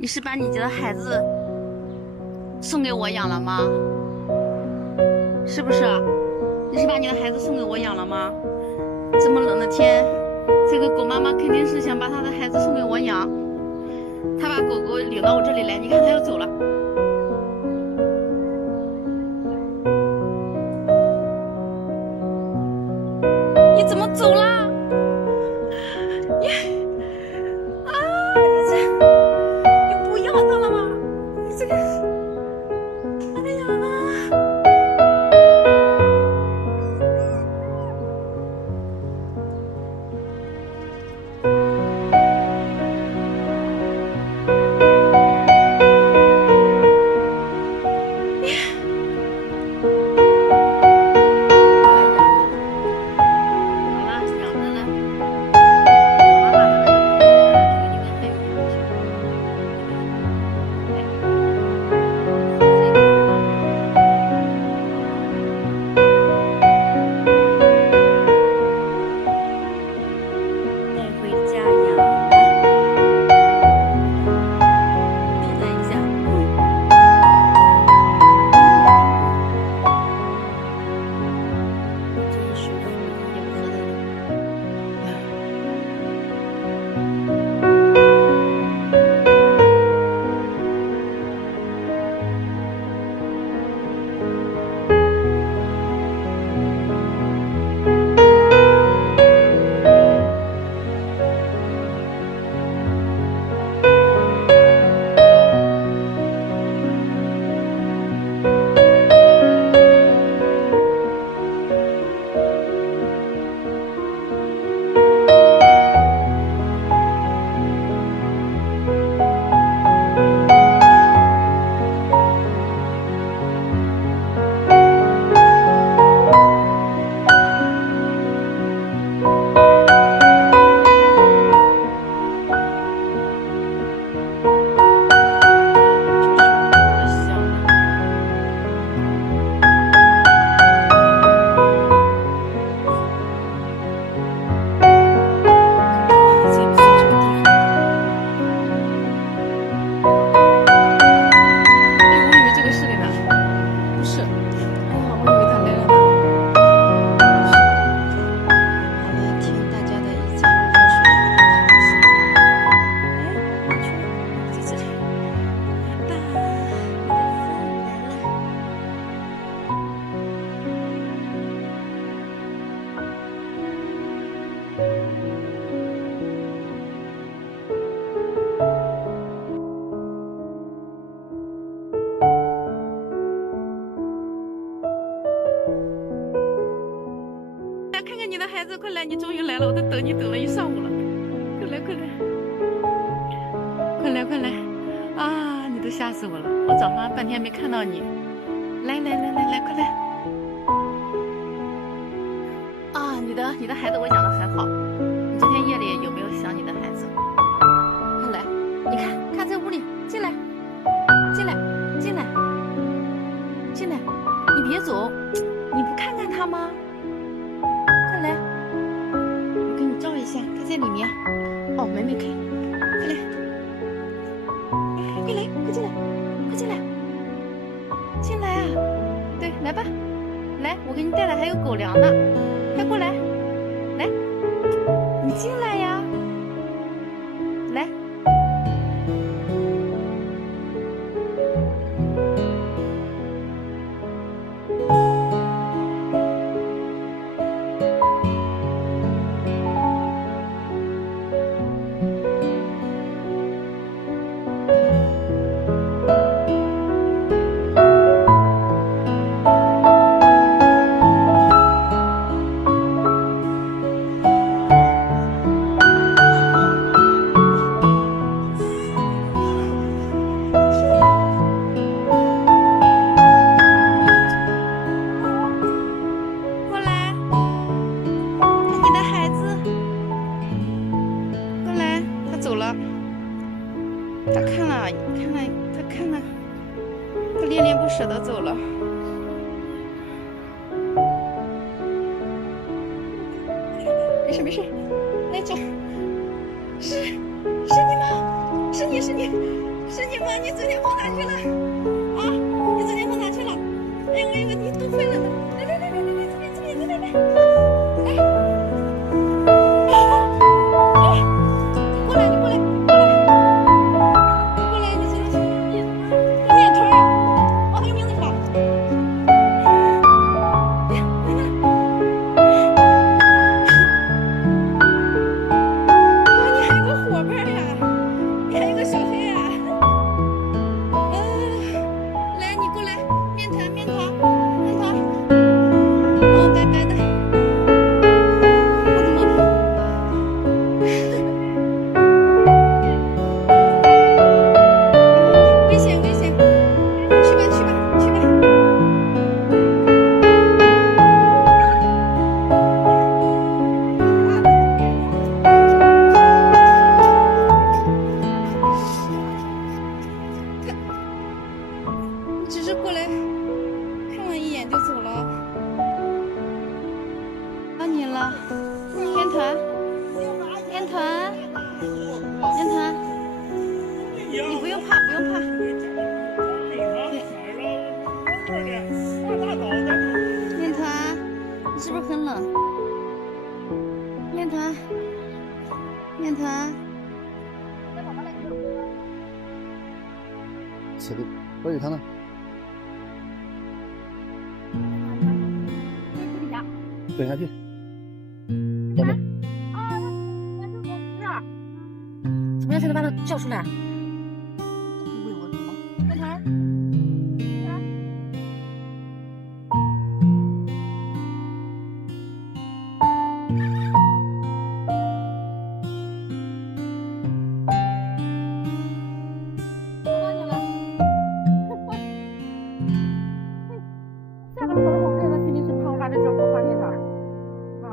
你是把你家的孩子送给我养了吗？是不是？你是把你的孩子送给我养了吗？这么冷的天，这个狗妈妈肯定是想把她的孩子送给我养。她把狗狗领到我这里来，你看她又走了。你怎么走啦？你你不要它了吗？你这个，哎呀！看看你的孩子，快来！你终于来了，我都等你等了一上午了。快来，快来，快来，快来！啊，你都吓死我了！我早上半天没看到你。来来来来来，快来！啊，你的孩子我养的很好。你昨天夜里有没有想你的孩子？快来！你看看在屋里，进来，进来，进来，进来！你别走，你不看看他吗？快来，我给你照一下，他在里面。哦，门没开，快来，快来，快进来，快进来，进来啊！对，来吧，来，我给你带的还有狗粮呢，快过来，来，你进来呀，来。他看了，他恋恋不舍的走了。没事没事，来这，是你吗？是你。是你吗？你昨天碰哪去了？啊，你昨天碰哪去了？哎呦，我以为你冻坏了呢。来来来来来来，这边这边这边来，来，哎，你过来，你过来，你过来，你过来，你昨天吃面团儿，哦，还有名字是吧？哎呀，来来，哇，你还有个伙伴呀，你还有个小黑呀。来，你过来，面团，面团，面团，哦，白白的，我怎么？危险，危险，去吧，去吧，去吧。你只是过来看我一眼就走了，到你了，面团，面团，面团，你不用怕，不用怕。面团，你是不是很冷？面团，面团，吃的，喝点汤呢。蹲下去。下面。怎么样才能把它叫出来？面团。这个时候这个肯定是胖，把这脚不换面团啊。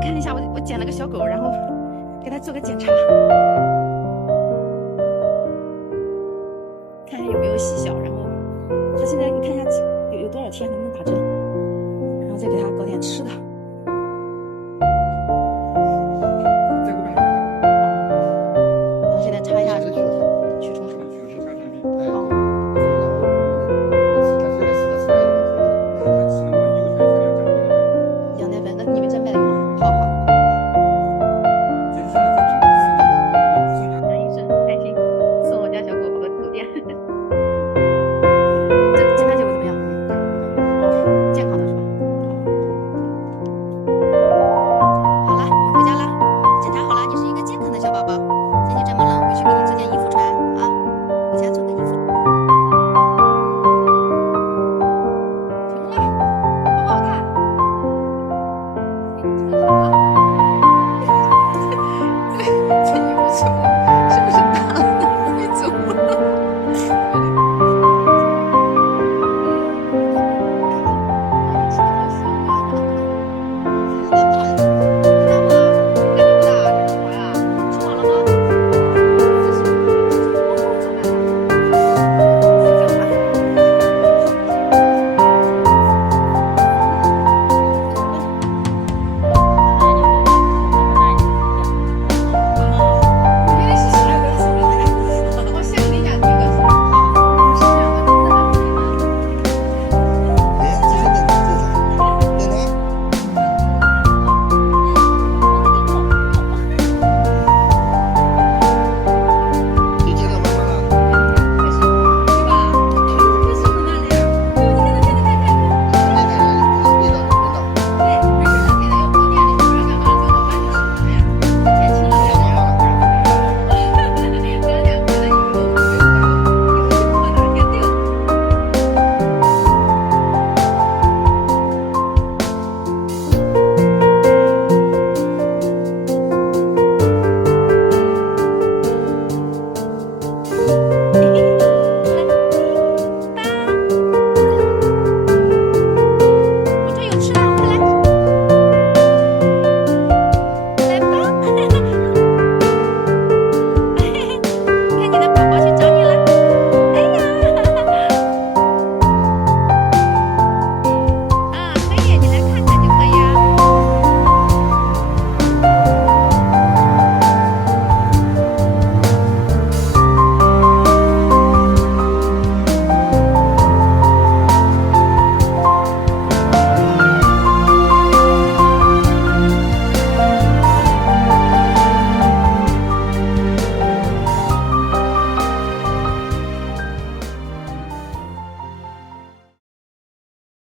看一下我捡了个小狗，然后给它做个检查，看看有没有细小，然后它现在你看一下有多少天，能不能打针，然后再给它搞点吃的。